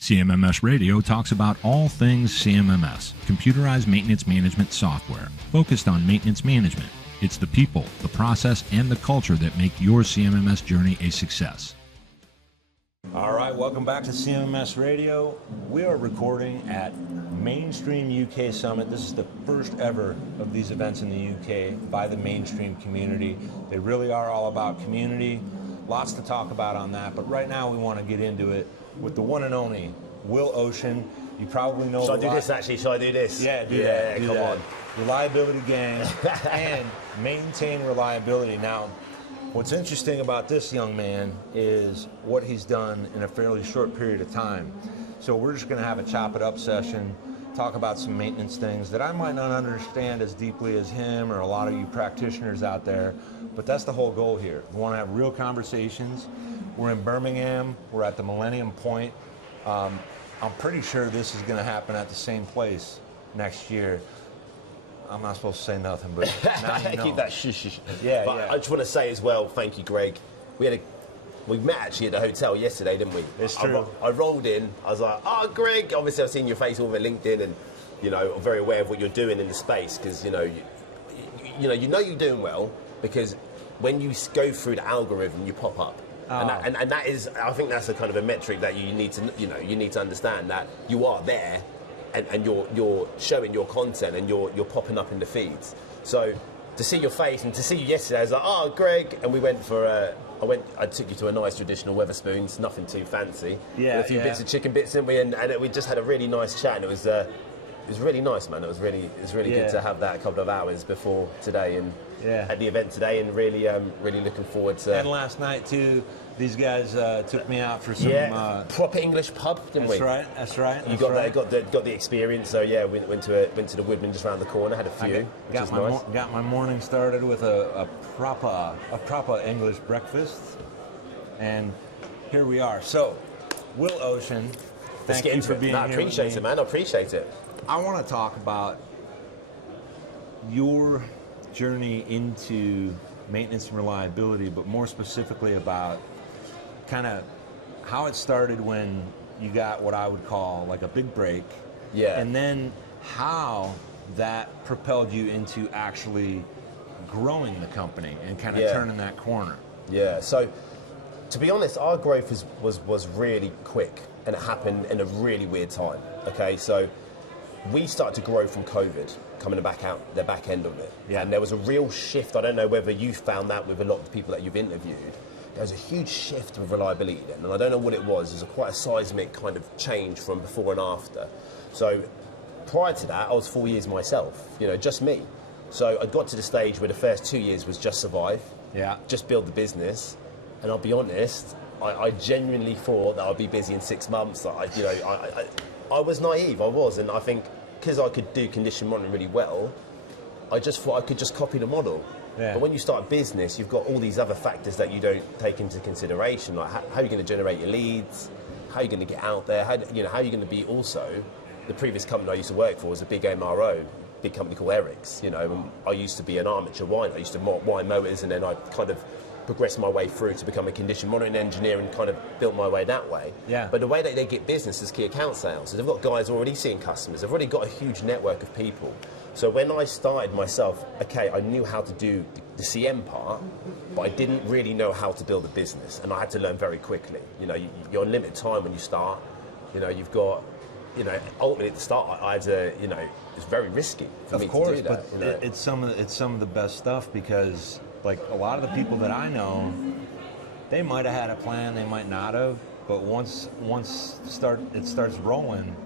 CMMS Radio talks about all things CMMS, computerized maintenance management software, focused on maintenance management. It's the people, the process, and the culture that make your CMMS journey a success. All right, welcome back to CMMS Radio. We are recording at Mainstream UK Summit. This is the first ever of these events in the UK by the mainstream community. They really are all about community. Lots to talk about on that, but right now we want to get into it with the one and only Will Ocean. You probably know. Should I do this actually? Should I do this? Yeah, do come that. on. Reliabilitygang and maintain reliability. Now, what's interesting about this young man is what he's done in a fairly short period of time. So we're just going to have a chop it up session, talk about some maintenance things that I might not understand as deeply as him or a lot of you practitioners out there, but that's the whole goal here. We want to have real conversations. We're in Birmingham. We're at the Millennium Point. I'm pretty sure this is going to happen at the same place next year. I'm not supposed to say nothing, but now you know. Keep that shush. Yeah, but yeah. I just want to say as well, thank you, Greg. We met actually at the hotel yesterday, didn't we? It's true. I rolled in. I was like, "Oh, Greg." Obviously, I've seen your face all over LinkedIn, and I'm very aware of what you're doing in the space because you know you're doing well because when you go through the algorithm, you pop up. And that is, I think that's a kind of a metric that you need to understand that you are there, and you're showing your content and you're popping up in the feeds. So to see your face and to see you yesterday, I was like, "Oh, Greg," and we went for I took you to a nice traditional Wetherspoons, nothing too fancy. Yeah, with a few bits of chicken bits, didn't we? And we just had a really nice chat, and it was really nice, man. It was really good to have that a couple of hours before today and at the event today, and really looking forward to. And last night too, these guys took me out for some proper English pub, didn't we? That's right. You got the experience. So yeah, we went to the Woodman just around the corner, had a few. Got my morning started with a proper English breakfast, and here we are. So, Will Ocean, thank you for being here. I appreciate it, man. I appreciate it. I want to talk about your journey into maintenance and reliability, but more specifically about kind of how it started when you got what I would call like a big break. Yeah. And then how that propelled you into actually growing the company and kind of turning that corner. Yeah. So, to be honest, our growth was really quick, and it happened in a really weird time. Okay, so we started to grow from COVID, coming the back end of it. Yeah. And there was a real shift. I don't know whether you found that with a lot of the people that you've interviewed. There was a huge shift with reliability then, and I don't know what it was. It was quite a seismic kind of change from before and after. So prior to that, I was 4 years myself, just me. So I got to the stage where the first 2 years was just survive, just build the business. And I'll be honest, I genuinely thought that I'd be busy in 6 months. I was naive, and I think because I could do condition monitoring really well, I just thought I could just copy the model. Yeah. But when you start a business, you've got all these other factors that you don't take into consideration, like how are you going to generate your leads, how are you going to get out there, how are you going to be also. The previous company I used to work for was a big MRO, big company called Eric's, and I used to be an armature wine. I used to wine motors, and then I kind of progressed my way through to become a condition monitoring engineer and kind of built my way that way. Yeah. But the way that they get business is key account sales. So they've got guys already seeing customers. They've already got a huge network of people. So when I started myself, okay, I knew how to do the CM part, but I didn't really know how to build a business, and I had to learn very quickly. You're on limited time when you start. You've got, ultimately at the start, I had to, it's very risky for me to do that. Of course, but it's some of the best stuff because, like, a lot of the people that I know, they might have had a plan, they might not have, but once it starts rolling,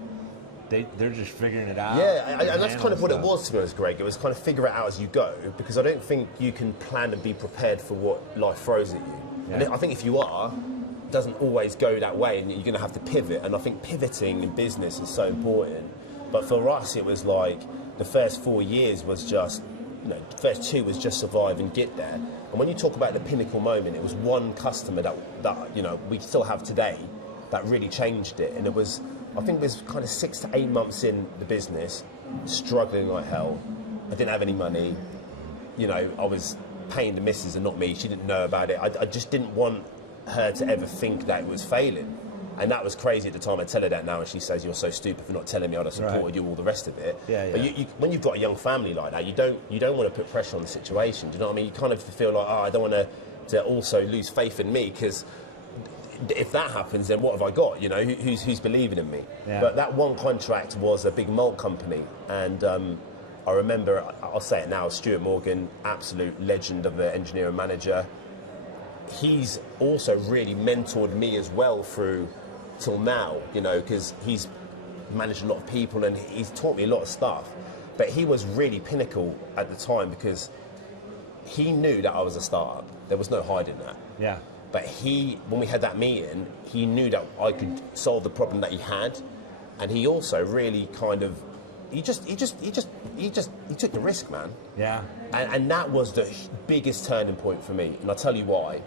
they're just figuring it out. Yeah, and that's kind of what it was, to be honest, Greg. It was kind of figure it out as you go, because I don't think you can plan and be prepared for what life throws at you. Yeah. And I think if you are, it doesn't always go that way, and you're going to have to pivot. And I think pivoting in business is so important. But for us, it was like the first 4 years was just, the first 2 was just survive and get there. And when you talk about the pinnacle moment, it was one customer that we still have today that really changed it. And it was, I think it was kind of 6 to 8 months in the business, struggling like hell. I didn't have any money. I was paying the missus and not me. She didn't know about it. I just didn't want her to ever think that it was failing. And that was crazy at the time. I tell her that now, and she says, "You're so stupid for not telling me. I'd have supported you, all the rest of it." Yeah. But when you've got a young family like that, you don't want to put pressure on the situation. Do you know what I mean? You kind of feel like, I don't want to also lose faith in me, because if that happens, then what have I got? You know, who's believing in me? Yeah. But that one contract was a big malt company, and I remember, I'll say it now, Stuart Morgan, absolute legend of an engineering manager. He's also really mentored me as well through till now, you know, because he's managed a lot of people and he's taught me a lot of stuff. But he was really pinnacle at the time, because he knew that I was a startup. There was no hiding that. Yeah. But when we had that meeting, he knew that I could solve the problem that he had, and he also really kind of, he took the risk, man. Yeah. And that was the biggest turning point for me, and I'll tell you why.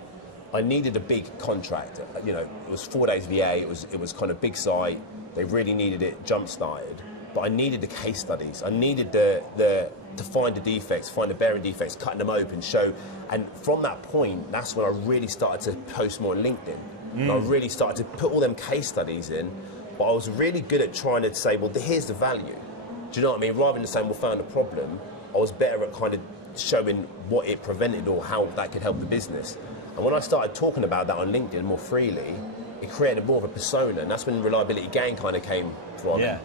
I needed a big contract. You know, it was 4 days VA. It was kind of big site. They really needed it jump started, but I needed the case studies. I needed to find the defects, find the bearing defects, cutting them open, show. And from that point, that's when I really started to post more on LinkedIn. And I really started to put all them case studies in, but I was really good at trying to say, well, here's the value. Do you know what I mean? Rather than saying, we found a problem, I was better at kind of showing what it prevented or how that could help the business. And when I started talking about that on LinkedIn more freely, it created more of a persona, and that's when Reliabilitygang kind of came from. Yeah.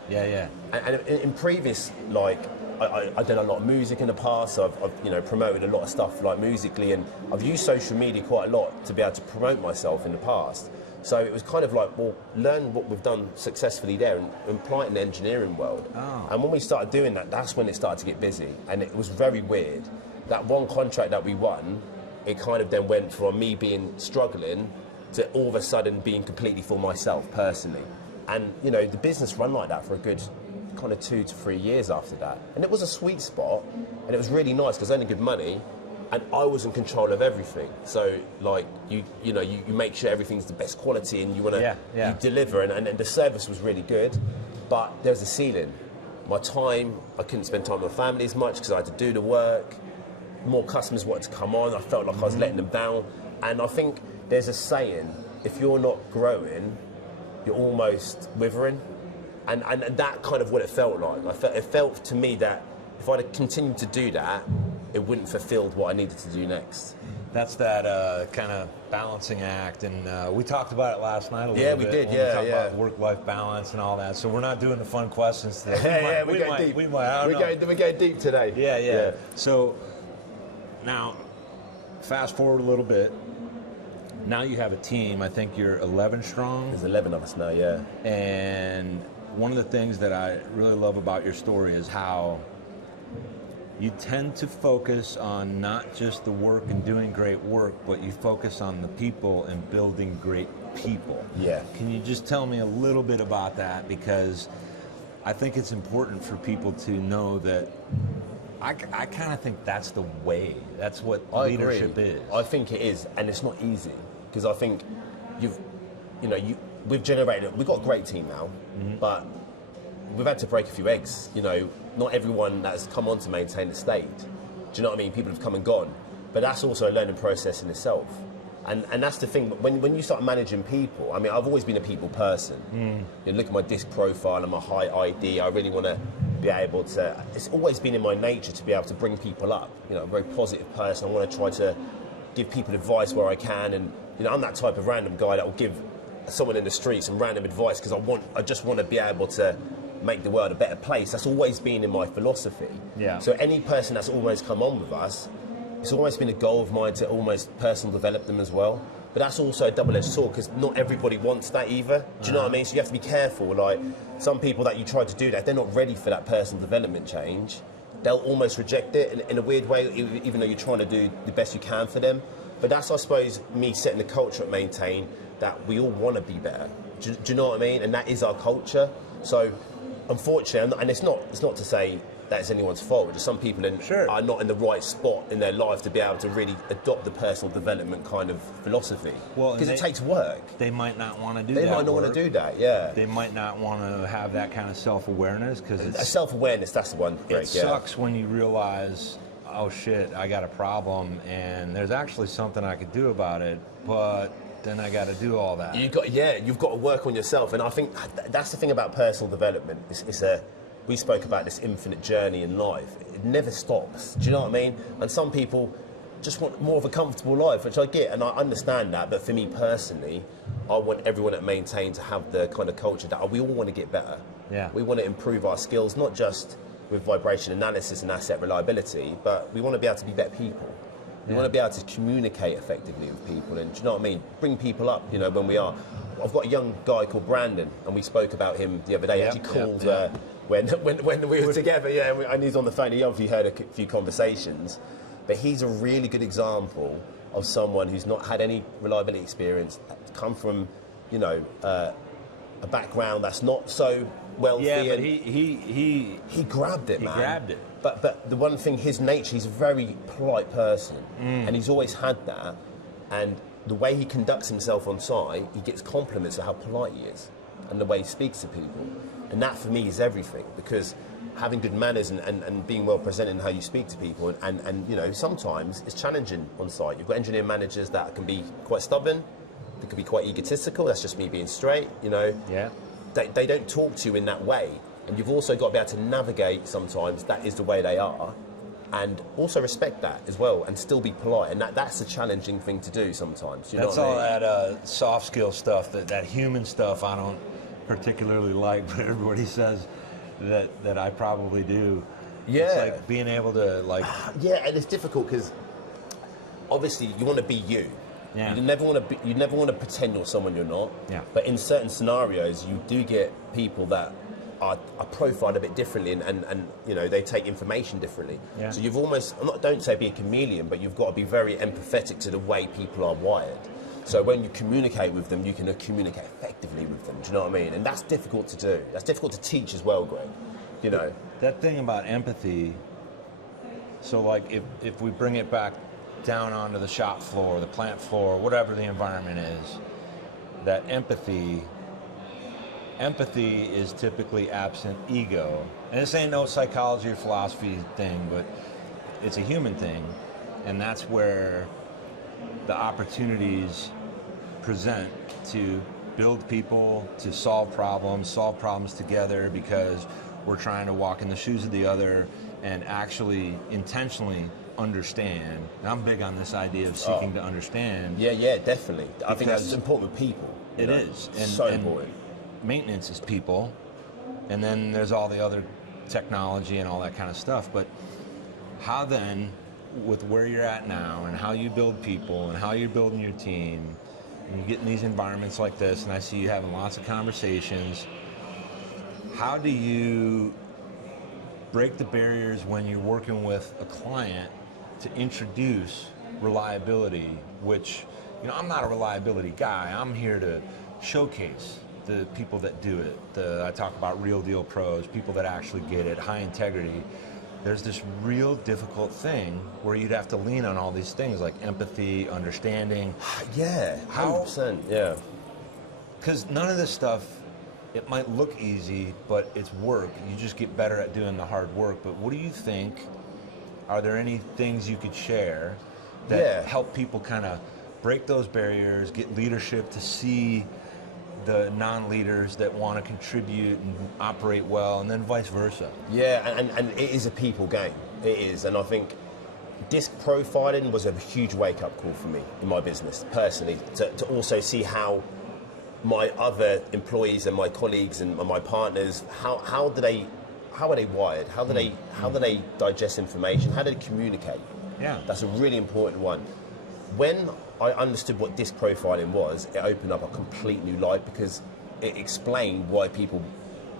And in previous, like, I've done a lot of music in the past, so I've promoted a lot of stuff like musically, and I've used social media quite a lot to be able to promote myself in the past. So it was kind of like, well, learn what we've done successfully there and apply it in the engineering world. Oh. And when we started doing that, that's when it started to get busy, and it was very weird. That one contract that we won, it kind of then went from me being struggling to all of a sudden being completely for myself personally. And, you know, the business run like that for a good kind of 2 to 3 years after that. And it was a sweet spot, and it was really nice because I earned good money, and I was in control of everything. So, like, you make sure everything's the best quality, and you want to you deliver, and the service was really good, but there was a ceiling. My time, I couldn't spend time with my family as much because I had to do the work. More customers wanted to come on. I felt like I was letting them down. And I think there's a saying, if you're not growing, you're almost withering. And that kind of what it felt like. It felt to me that if I'd have continued to do that, it wouldn't fulfilled what I needed to do next. That's that kind of balancing act, and we talked about it last night a little bit. Yeah, we did, when we talked about work-life balance and all that. So we're not doing the fun questions today. We're going deep. We're going deep today. Yeah. So now, fast forward a little bit. Now you have a team. I think you're 11 strong. There's 11 of us now, yeah. And one of the things that I really love about your story is how you tend to focus on not just the work and doing great work, but you focus on the people and building great people. Yeah. Can you just tell me a little bit about that? Because I think it's important for people to know that I kind of think that's the way. That's what leadership is. I think it is, and it's not easy, because I think we've got a great team now, but we've had to break a few eggs. You know, not everyone that's come on to maintain has stayed. Do you know what I mean? People have come and gone, but that's also a learning process in itself. And that's the thing. When you start managing people, I mean, I've always been a people person. You look at my disc profile and my high ID. I really want to be able to. It's always been in my nature to be able to bring people up. You know, I'm a very positive person. I want to try to give people advice where I can, and I'm that type of random guy that will give someone in the street some random advice because I just want to be able to make the world a better place. That's always been in my philosophy. Yeah. So any person that's almost come on with us, it's almost been a goal of mine to almost personal develop them as well. But that's also a double-edged sword because not everybody wants that either. Do you know what I mean? So you have to be careful. Like, some people that you try to do that, if they're not ready for that personal development change, they'll almost reject it in a weird way, even though you're trying to do the best you can for them. But that's, I suppose, me setting the culture at Maintain, that we all want to be better. Do you know what I mean? And that is our culture. So, unfortunately, and it's not to say that it's anyone's fault, just some people are not in the right spot in their life to be able to really adopt the personal development kind of philosophy. Well, because it takes work. They might not want to do that. They might not want to do that, yeah. They might not want to have that kind of self-awareness because it's... Self-awareness, that's the one, Greg. It sucks when you realize, oh shit, I got a problem and there's actually something I could do about it, but then I got to do all that. You've got to work on yourself, and I think that's the thing about personal development. We spoke about this infinite journey in life. It never stops. Do you know what I mean? And some people just want more of a comfortable life, which I get, and I understand that. But for me personally, I want everyone at Maintain to have the kind of culture that we all want to get better. Yeah. We want to improve our skills, not just with vibration analysis and asset reliability, but we want to be able to be better people. We want to be able to communicate effectively with people, and do you know what I mean? Bring people up, when we are. I've got a young guy called Brandon, and we spoke about him the other day. He actually called when we were together, and he's on the phone. He obviously heard a few conversations, but he's a really good example of someone who's not had any reliability experience, come from, a background that's not so wealthy. Yeah, but he grabbed it, man. He grabbed it. But the one thing, his nature, he's a very polite person, and he's always had that. And the way he conducts himself on site, he gets compliments of how polite he is, and the way he speaks to people. And that, for me, is everything, because having good manners and being well presented in how you speak to people, and sometimes it's challenging on site. You've got engineer managers that can be quite stubborn, they can be quite egotistical. That's just me being straight, Yeah. They don't talk to you in that way. And you've also got to be able to navigate sometimes, that is the way they are, and also respect that as well, and still be polite. And that's a challenging thing to do sometimes. You That's know all what I mean? that soft skill stuff, that human stuff I don't particularly like, but everybody says that I probably do. Yeah. It's like being able to, like... Yeah, and it's difficult because obviously you want to be you. Yeah. You never want to pretend you're someone you're not. Yeah. But in certain scenarios, you do get people that are profiled a bit differently, and they take information differently. Yeah. So you've almost, don't say be a chameleon, but you've got to be very empathetic to the way people are wired. So when you communicate with them, you can communicate effectively with them. Do you know what I mean? And that's difficult to do. That's difficult to teach as well, Greg. That thing about empathy, so like if we bring it back down onto the shop floor, the plant floor, whatever the environment is, that empathy is typically absent ego. And this ain't no psychology or philosophy thing, but it's a human thing. And that's where the opportunities present to build people, to solve problems together, because we're trying to walk in the shoes of the other and actually intentionally understand. And I'm big on this idea of seeking to understand. Yeah, definitely. I think that's important with people. It is. And so important. Maintenance is people, and then there's all the other technology and all that kind of stuff. But how then, with where you're at now and how you build people and how you're building your team, and you get in these environments like this, and I see you having lots of conversations, how do you break the barriers when you're working with a client to introduce reliability, which, I'm not a reliability guy. I'm here to showcase the people that do it. I talk about real deal pros, people that actually get it, high integrity. There's this real difficult thing where you'd have to lean on all these things like empathy, understanding. Yeah, 100%, yeah. Because none of this stuff, it might look easy, but it's work. You just get better at doing the hard work. But what do you think? Are there any things you could share that help people kind of break those barriers, get leadership to see the non-leaders that want to contribute and operate well, and then vice versa? Yeah, and it is a people game. It is, and I think disc profiling was a huge wake-up call for me in my business, personally, to also see how my other employees and my colleagues and my partners, how are they wired? How do they digest information? How do they communicate? Yeah. That's a really important one. When I understood what disc profiling was, it opened up a complete new light, because it explained why people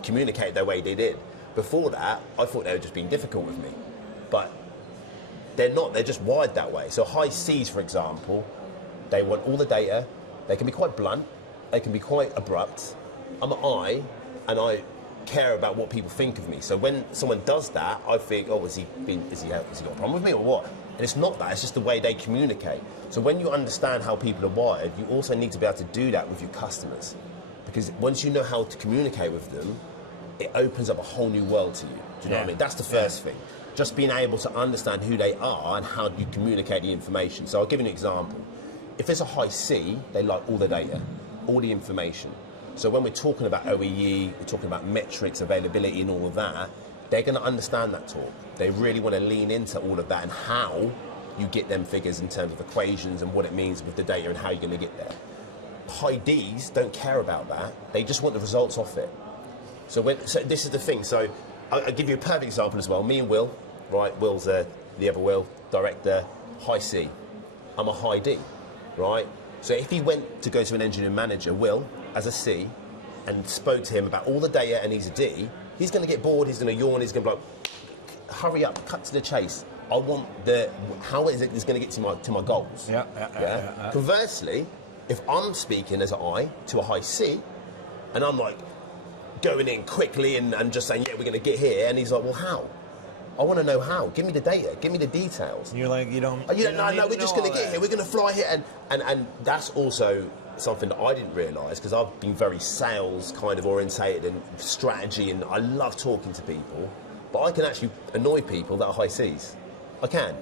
communicate the way they did. Before that, I thought they were just being difficult with me. But they're not, they're just wired that way. So high Cs, for example, they want all the data, they can be quite blunt, they can be quite abrupt. I'm an I, and I care about what people think of me. So when someone does that, I think, has he got a problem with me or what? And it's not that, it's just the way they communicate. So when you understand how people are wired, you also need to be able to do that with your customers. Because once you know how to communicate with them, it opens up a whole new world to you. Do you know what I mean? That's the first thing. Just being able to understand who they are and how you communicate the information. So I'll give you an example. if it's a high C, they like all the data, all the information. So when we're talking about OEE, we're talking about metrics, availability and all of that, they're going to understand that talk. They really want to lean into all of that and how you get them figures in terms of equations and what it means with the data and how you're going to get there. High Ds don't care about that. They just want the results off it. So this is the thing. So I'll give you a perfect example as well. Me and Will, right? Will's the other Will, director, high C. I'm a high D, right? So if he went to go to an engineering manager, Will, as a C, and spoke to him about all the data and he's a D, he's going to get bored, he's going to yawn, he's going to be like, hurry up, cut to the chase. I want how is it going to get to my goals? Yeah. Conversely, if I'm speaking as an I to a high C, and I'm like going in quickly and just saying, yeah, we're going to get here, and he's like, well, how? I want to know how. Give me the data. Give me the details. And you're like, no, we're just going to get here. We're going to fly here. And that's also something that I didn't realise, because I've been very sales kind of orientated and strategy, and I love talking to people, but I can actually annoy people that are high Cs. I can.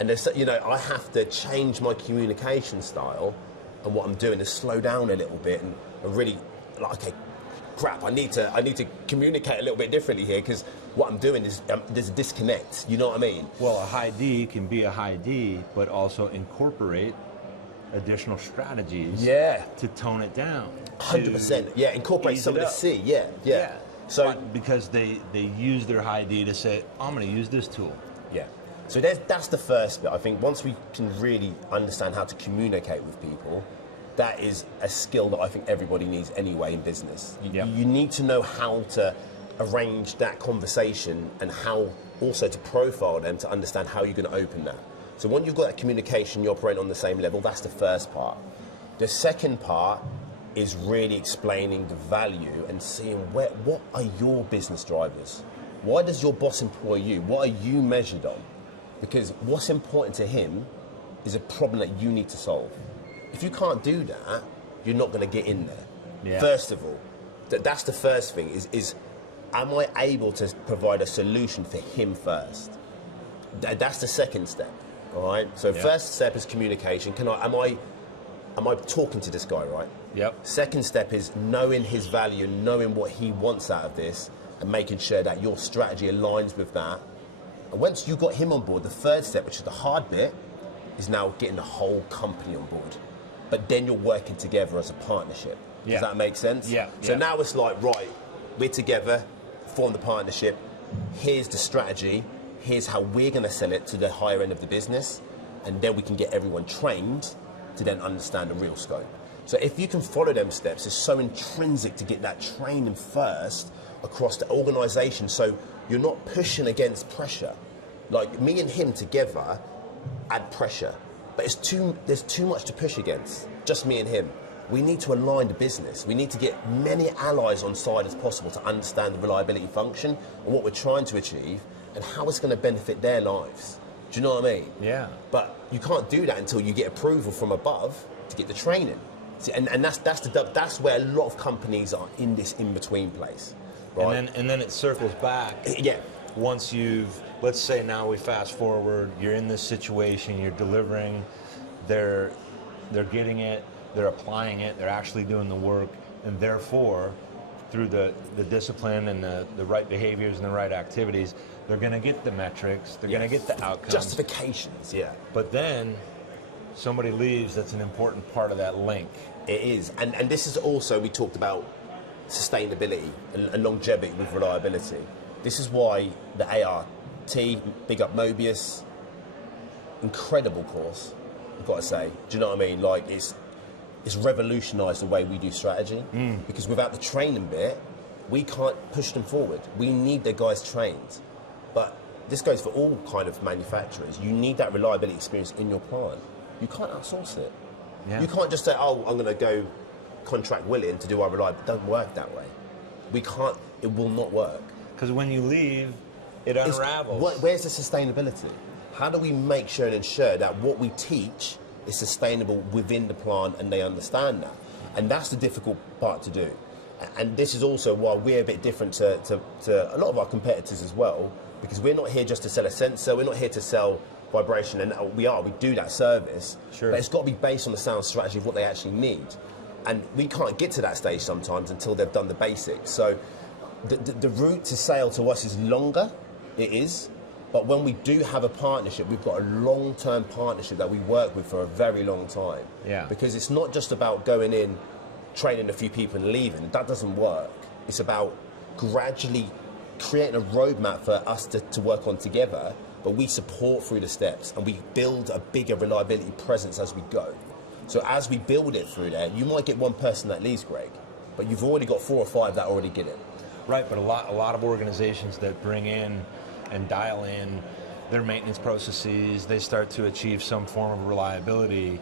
And there's, I have to change my communication style, and what I'm doing is slow down a little bit and really, like, okay, crap, I need to communicate a little bit differently here, because what I'm doing is there's a disconnect. You know what I mean? Well, a high D can be a high D, but also incorporate additional strategies to tone it down. 100%. Yeah, incorporate some of the C. Yeah. So because they use their high D to say, I'm going to use this tool. Yeah. So that's the first bit. I think once we can really understand how to communicate with people, that is a skill that I think everybody needs anyway in business. You need to know how to arrange that conversation and how also to profile them to understand how you're going to open that. So when you've got that communication, you operate on the same level, that's the first part. The second part is really explaining the value and seeing what are your business drivers? Why does your boss employ you? What are you measured on? Because what's important to him is a problem that you need to solve. If you can't do that, you're not going to get in there. Yeah. First of all, that's the first thing, is am I able to provide a solution for him first? That's the second step, all right? So first step is communication. Am I talking to this guy, right? Yep. Second step is knowing his value, knowing what he wants out of this, and making sure that your strategy aligns with that. And once you've got him on board, the third step, which is the hard bit, is now getting the whole company on board. But then you're working together as a partnership. Does that make sense? Yeah. So now it's like, right, we're together, form the partnership, here's the strategy, here's how we're going to sell it to the higher end of the business, and then we can get everyone trained to then understand the real scope. So if you can follow them steps, it's so intrinsic to get that training first across the organisation, so you're not pushing against pressure. Like me and him together add pressure, but there's too much to push against, just me and him. We need to align the business. We need to get many allies on side as possible to understand the reliability function and what we're trying to achieve and how it's going to benefit their lives. Do you know what I mean? Yeah. But you can't do that until you get approval from above to get the training. See, and that's where a lot of companies are in this in-between place. Right? And then it circles back. Yeah. Once let's say now we fast forward, you're in this situation, you're delivering, they're getting it, they're applying it, they're actually doing the work, and therefore, through the discipline and the right behaviors and the right activities, they're going to get the metrics, they're going to get the outcomes. Justifications, yeah. But then somebody leaves, that's an important part of that link. It is. And this is also, we talked about sustainability and longevity with reliability. This is why the ART, big up Mobius, incredible course, I've got to say. Do you know what I mean? Like, it's revolutionised the way we do strategy, because without the training bit, we can't push them forward. We need their guys trained. But this goes for all kind of manufacturers. You need that reliability experience in your plant. You can't outsource it. Yeah. You can't just say, oh, I'm going to go contract William to do our reliability. It doesn't work that way. We can't, it will not work. Because when you leave, it unravels. Where's the sustainability? How do we make sure and ensure that what we teach is sustainable within the plant and they understand that? And that's the difficult part to do. And this is also why we're a bit different to a lot of our competitors as well, because we're not here just to sell a sensor, we're not here to sell vibration, and we do that service. Sure. But it's got to be based on the sound strategy of what they actually need. And we can't get to that stage sometimes until they've done the basics. So the route to sale to us is longer, it is. But when we do have a partnership, we've got a long-term partnership that we work with for a very long time. Yeah. Because it's not just about going in, training a few people and leaving. That doesn't work. It's about gradually creating a roadmap for us to work on together, but we support through the steps and we build a bigger reliability presence as we go. So as we build it through there, you might get one person that leaves, Greg, but you've already got 4 or 5 that already get it. Right, but a lot of organizations that bring in and dial in their maintenance processes, they start to achieve some form of reliability.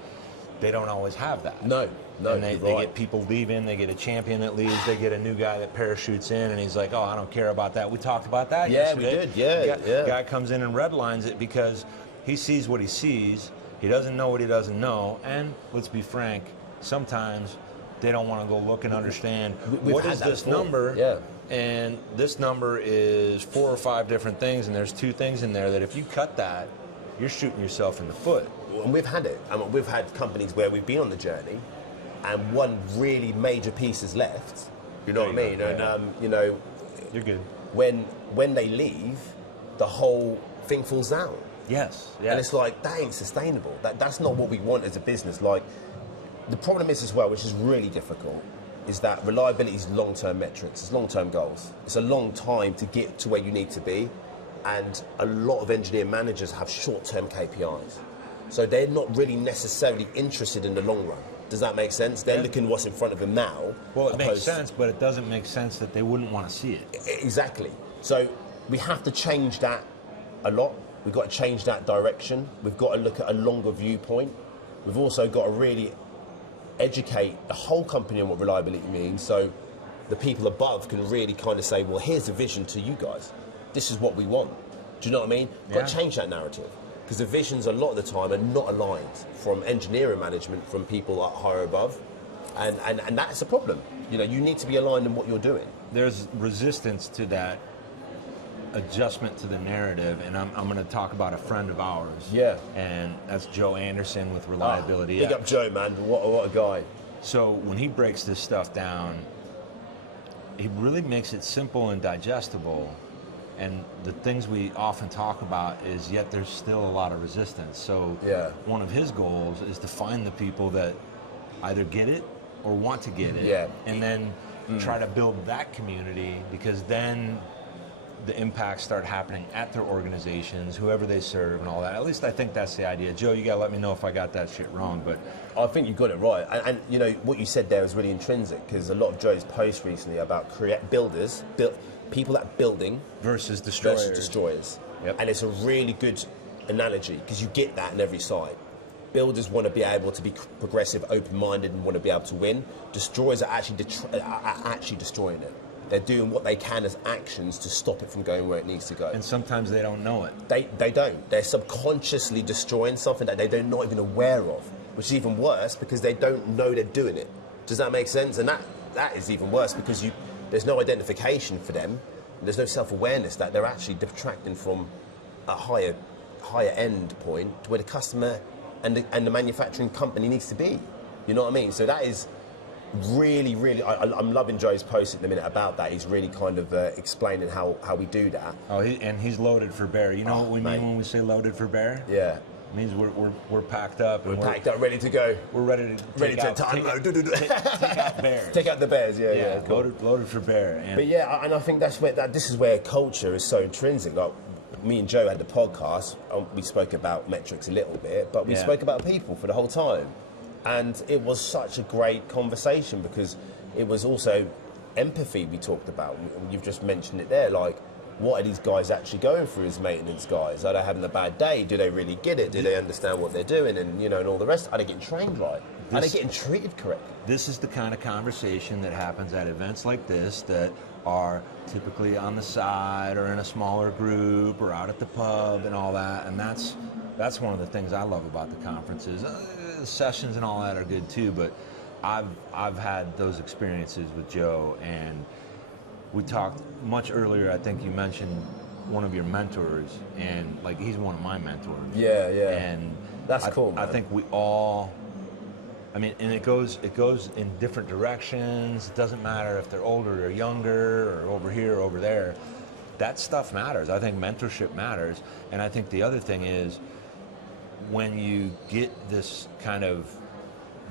They don't always have that. No, and they get people leaving, they get a champion that leaves, they get a new guy that parachutes in, and he's like, oh, I don't care about that. We talked about that yesterday. We did, yeah. Guy comes in and redlines it because he sees what he sees, he doesn't know what he doesn't know, and let's be frank, sometimes they don't want to go look and understand what is this number. Yeah. And this number is 4 or 5 different things, and there's 2 things in there that if you cut that, you're shooting yourself in the foot. And we've had it. I mean, we've had companies where we've been on the journey, and one really major piece is left. You know what I mean? Yeah. And you know, You're good. When they leave, the whole thing falls down. Yes. And it's like, that ain't sustainable. That's not what we want as a business. Like, the problem is as well, which is really difficult, is that reliability is long-term metrics, it's long-term goals. It's a long time to get to where you need to be, and a lot of engineer managers have short-term KPIs. So they're not really necessarily interested in the long run. Does that make sense? They're looking what's in front of them now. Well, it makes sense, but it doesn't make sense that they wouldn't want to see it. Exactly. So we have to change that a lot. We've got to change that direction. We've got to look at a longer viewpoint. We've also got to really educate the whole company on what reliability means, so the people above can really kind of say, well, here's the vision to you guys. This is what we want. Do you know what I mean? Got to change that narrative, because the visions a lot of the time are not aligned from engineering management, from people up higher above, and that's a problem. You know, you need to be aligned in what you're doing. There's resistance to that adjustment to the narrative, and I'm going to talk about a friend of ours. Yeah. And that's Joe Anderson with Reliability. Big up Joe, man. What a guy. So when he breaks this stuff down, he really makes it simple and digestible. And the things we often talk about is, yet there's still a lot of resistance. So one of his goals is to find the people that either get it or want to get it, and then try to build that community, because then the impacts start happening at their organizations, whoever they serve and all that. At least I think that's the idea. Joe, you gotta let me know if I got that shit wrong, but I think you got it right. And you know, what you said there is really intrinsic, because a lot of Joe's posts recently about people that building versus destroyers. Yep. And it's a really good analogy, because you get that in every side. Builders want to be able to be progressive, open-minded, and want to be able to win. Destroyers are actually destroying it. They're doing what they can as actions to stop it from going where it needs to go. And sometimes they don't know it. They don't. They're subconsciously destroying something that they're not even aware of, which is even worse, because they don't know they're doing it. Does that make sense? And that is even worse, because there's no identification for them. There's no self-awareness that they're actually detracting from a higher end point to where the customer and the manufacturing company needs to be. You know what I mean? So that is really, really, I'm loving Joe's post at the minute about that. He's really kind of explaining how we do that. Oh, and he's loaded for bear. You know what we mean when we say loaded for bear? Yeah. It means we're packed up. We're packed up, ready to go. We're ready to unload. Take out bears. Take out the bears, yeah. Cool. Loaded for bear. But yeah, and I think this is where culture is so intrinsic. Like, me and Joe had the podcast. We spoke about metrics a little bit, but we spoke about people for the whole time. And it was such a great conversation, because it was also empathy we talked about. You've just mentioned it there. Like, what are these guys actually going through as maintenance guys? Are they having a bad day? Do they really get it? Do they understand what they're doing? And, you know, and all the rest. Are they getting trained right? Are they getting treated correctly? This is the kind of conversation that happens at events like this, that are typically on the side or in a smaller group or out at the pub and all that. And that's one of the things I love about the conferences. The sessions and all that are good too, but I've had those experiences with Joe, and we talked much earlier. I think you mentioned one of your mentors, and like he's one of my mentors. Yeah, yeah. And that's cool, man. I think we all, I mean, and it goes in different directions. It doesn't matter if they're older or younger or over here or over there. That stuff matters. I think mentorship matters. And I think the other thing is when you get this kind of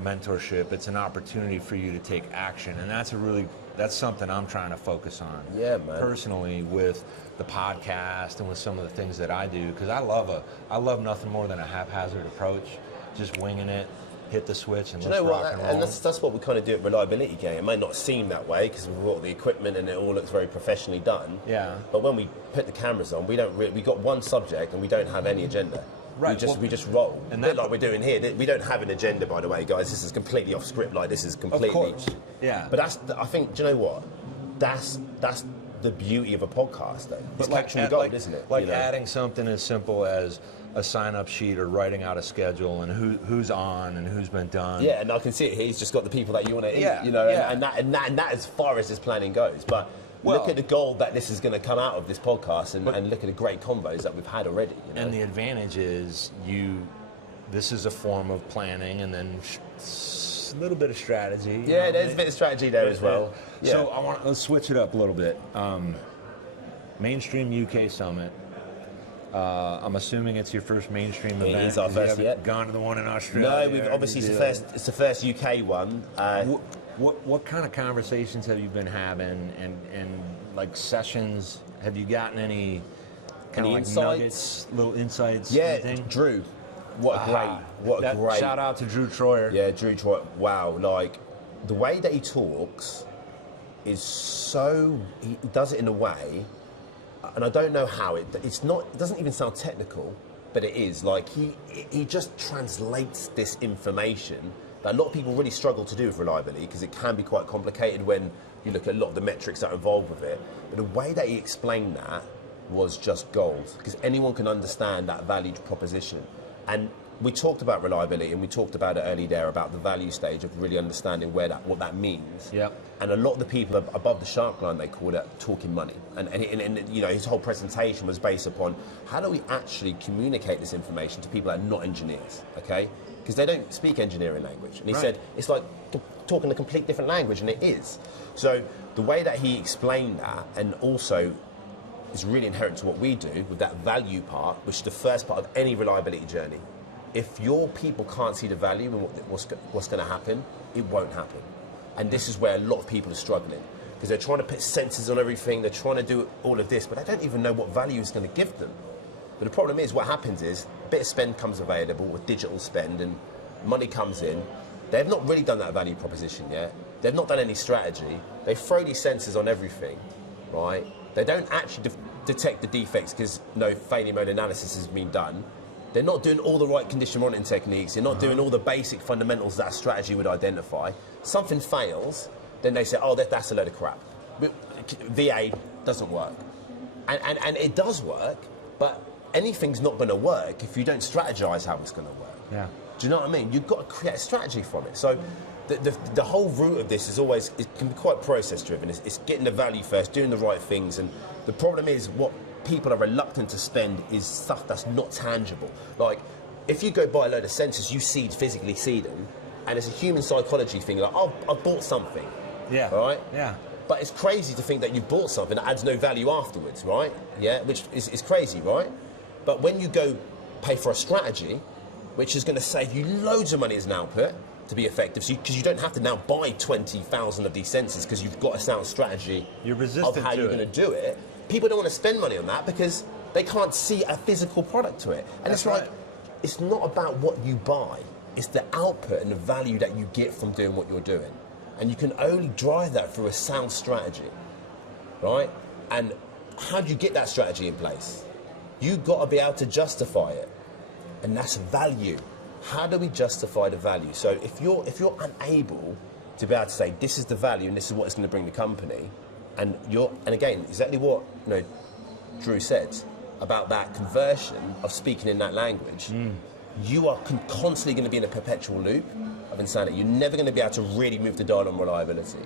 mentorship, it's an opportunity for you to take action. And that's something I'm trying to focus on. Yeah, man. Personally, with the podcast and with some of the things that I do, because I love nothing more than a haphazard approach, just winging it, hit the switch, and let's rock and roll. And that's what we kind of do at Reliabilitygang. It may not seem that way because we've got the equipment and it all looks very professionally done. Yeah. But when we put the cameras on, we got one subject and we don't have any agenda. Right. We just roll. And a bit like we're doing here. We don't have an agenda, by the way, guys. This is completely off script. Like, this is completely. Of course. Yeah. But I think, do you know what? That's the beauty of a podcast, though. It's catching gold, isn't it? Like adding something as simple as a sign-up sheet or writing out a schedule and who's on and who's been done. Yeah, and I can see it here. He's just got the people that you want to, Yeah. and that as far as his planning goes. But look at the gold that this is going to come out of this podcast, and look at the great combos that we've had already. And the advantage is this is a form of planning, and then a little bit of strategy. Yeah, there's a bit of strategy there as well. Yeah. So let's switch it up a little bit. Mainstream UK Summit. I'm assuming it's your first mainstream event. It is our first yet. Gone to the one in Australia? No, it's the first UK one. What kind of conversations have you been having, and like sessions? Have you gotten any kind of like nuggets, little insights? Yeah, anything? Drew. What a great. Shout out to Drew Troyer. Yeah, Drew Troyer. Wow, like the way that he talks is so. He does it in a way, and I don't know how it doesn't even sound technical, but it is. Like he just translates this information that a lot of people really struggle to do with reliability, because it can be quite complicated when you look at a lot of the metrics that are involved with it. But the way that he explained that was just gold, because anyone can understand that valued proposition. And we talked about reliability, and we talked about it earlier there about the value stage of really understanding what that means. Yep. And a lot of the people above the shark line, they call it talking money. And his whole presentation was based upon how do we actually communicate this information to people that are not engineers, okay? Because they don't speak engineering language. And he said it's like talking a complete different language, and it is. So the way that he explained that, and also is really inherent to what we do with that value part, which is the first part of any reliability journey. If your people can't see the value in what's going to happen, it won't happen. And this is where a lot of people are struggling, because they're trying to put sensors on everything, they're trying to do all of this, but they don't even know what value it's going to give them. But the problem is, what happens is, a bit of spend comes available with digital spend, and money comes in. They've not really done that value proposition yet. They've not done any strategy. They throw these sensors on everything, right? They don't actually detect the defects because no failure mode analysis has been done. They're not doing all the right condition monitoring techniques. They're not doing all the basic fundamentals that a strategy would identify. Something fails, then they say, oh, that's a load of crap. VA doesn't work. And it does work, but anything's not going to work if you don't strategize how it's going to work. Yeah. Do you know what I mean? You've got to create a strategy from it. So the whole route of this is always, it can be quite process driven. It's getting the value first, doing the right things. And the problem is, what people are reluctant to spend is stuff that's not tangible. Like, if you go buy a load of sensors, you physically see them, and it's a human psychology thing, like, oh, I bought something. Yeah. Right? Yeah. But it's crazy to think that you've bought something that adds no value afterwards, right? Yeah, which is crazy, right? But when you go pay for a strategy, which is going to save you loads of money as an output to be effective, because you don't have to now buy 20,000 of these sensors, because you've got a sound strategy of how you're going to do it. People don't want to spend money on that because they can't see a physical product to it. And it's like, it's not about what you buy, it's the output and the value that you get from doing what you're doing. And you can only drive that through a sound strategy, right? And how do you get that strategy in place? You've got to be able to justify it. And that's value. How do we justify the value? So if you're unable to be able to say, this is the value and this is what it's going to bring the company, and again, exactly what Drew said about that conversion of speaking in that language, you are constantly going to be in a perpetual loop of insanity. You're never going to be able to really move the dial on reliability.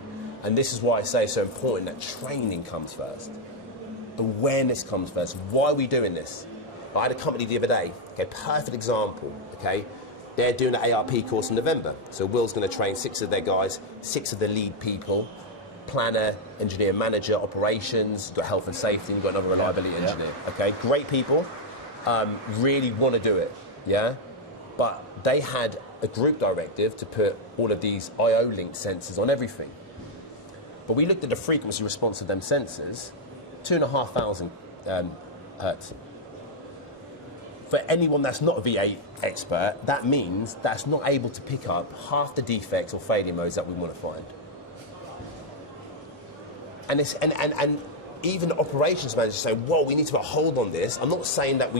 And this is why I say it's so important that training comes first. Awareness comes first. Why are we doing this? I had a company the other day, okay, perfect example, okay? They're doing an ARP course in November. So Will's going to train 6 of their guys, 6 of the lead people, planner, engineer, manager, operations, you've got health and safety, and you've got another reliability engineer, okay? Great people, really want to do it, yeah? But they had a group directive to put all of these IO-linked sensors on everything. But we looked at the frequency response of them sensors, 2,500 hertz. For anyone that's not a V8 expert, that means that's not able to pick up half the defects or failure modes that we want to find. And even operations managers say, whoa, we need to put a hold on this. I'm not saying that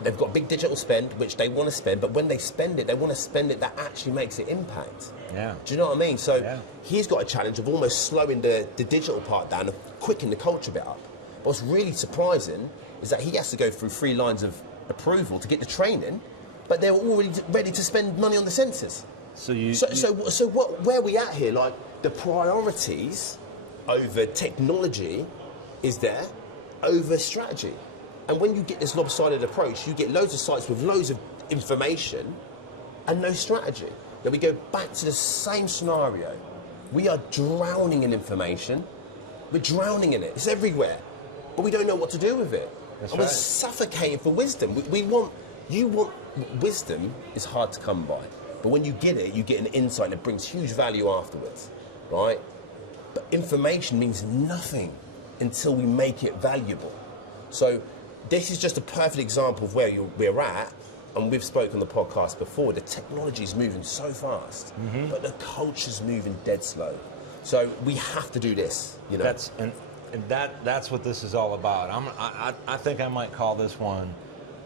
they've got big digital spend, which they want to spend, but when they spend it, they want to spend it that actually makes an impact. Yeah. Do you know what I mean? So he's got a challenge of almost slowing the digital part down and quickening the culture bit up. But what's really surprising is that he has to go through 3 lines of approval to get the training, but they're already ready to spend money on the sensors. So where are we at here? Like, the priorities over technology is there over strategy. And when you get this lopsided approach, you get loads of sites with loads of information and no strategy. Now we go back to the same scenario. We are drowning in information. We're drowning in it. It's everywhere. But we don't know what to do with it. That's and right. we're suffocating for wisdom. Wisdom is hard to come by. But when you get it, you get an insight and it brings huge value afterwards, right? But information means nothing until we make it valuable. So this is just a perfect example of where we're at, and we've spoken on the podcast before. The technology is moving so fast, but the culture's moving dead slow. So we have to do this, you know. That's what this is all about. I think I might call this one,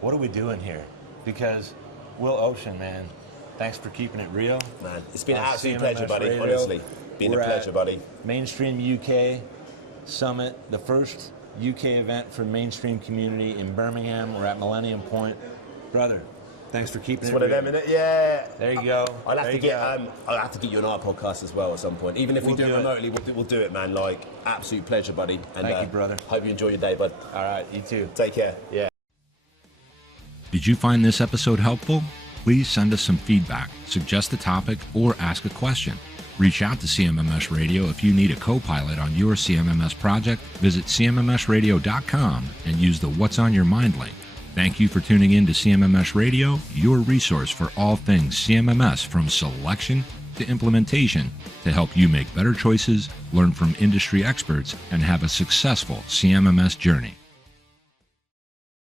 what are we doing here? Because Will Ocean, man, thanks for keeping it real. Man, it's been an absolute CMMS pleasure, buddy, Radio. honestly. Been a pleasure, buddy. Mainstream UK Summit, the first UK event for mainstream community in Birmingham. We're at Millennium Point. Brother, thanks for keeping It's it one of real. them, innit? Yeah. There you go. I'll have to get you on our podcast as well at some point. Even if we do it remotely, we'll do it, man. Like, absolute pleasure, buddy. And, Thank you, brother. Hope you enjoy your day, bud. All right, you too. Take care. Yeah. Did you find this episode helpful? Please send us some feedback, suggest a topic, or ask a question. Reach out to CMMS Radio if you need a co-pilot on your CMMS project. Visit CMMSradio.com and use the What's on Your Mind link. Thank you for tuning in to CMMS Radio, your resource for all things CMMS, from selection to implementation, to help you make better choices, learn from industry experts, and have a successful CMMS journey.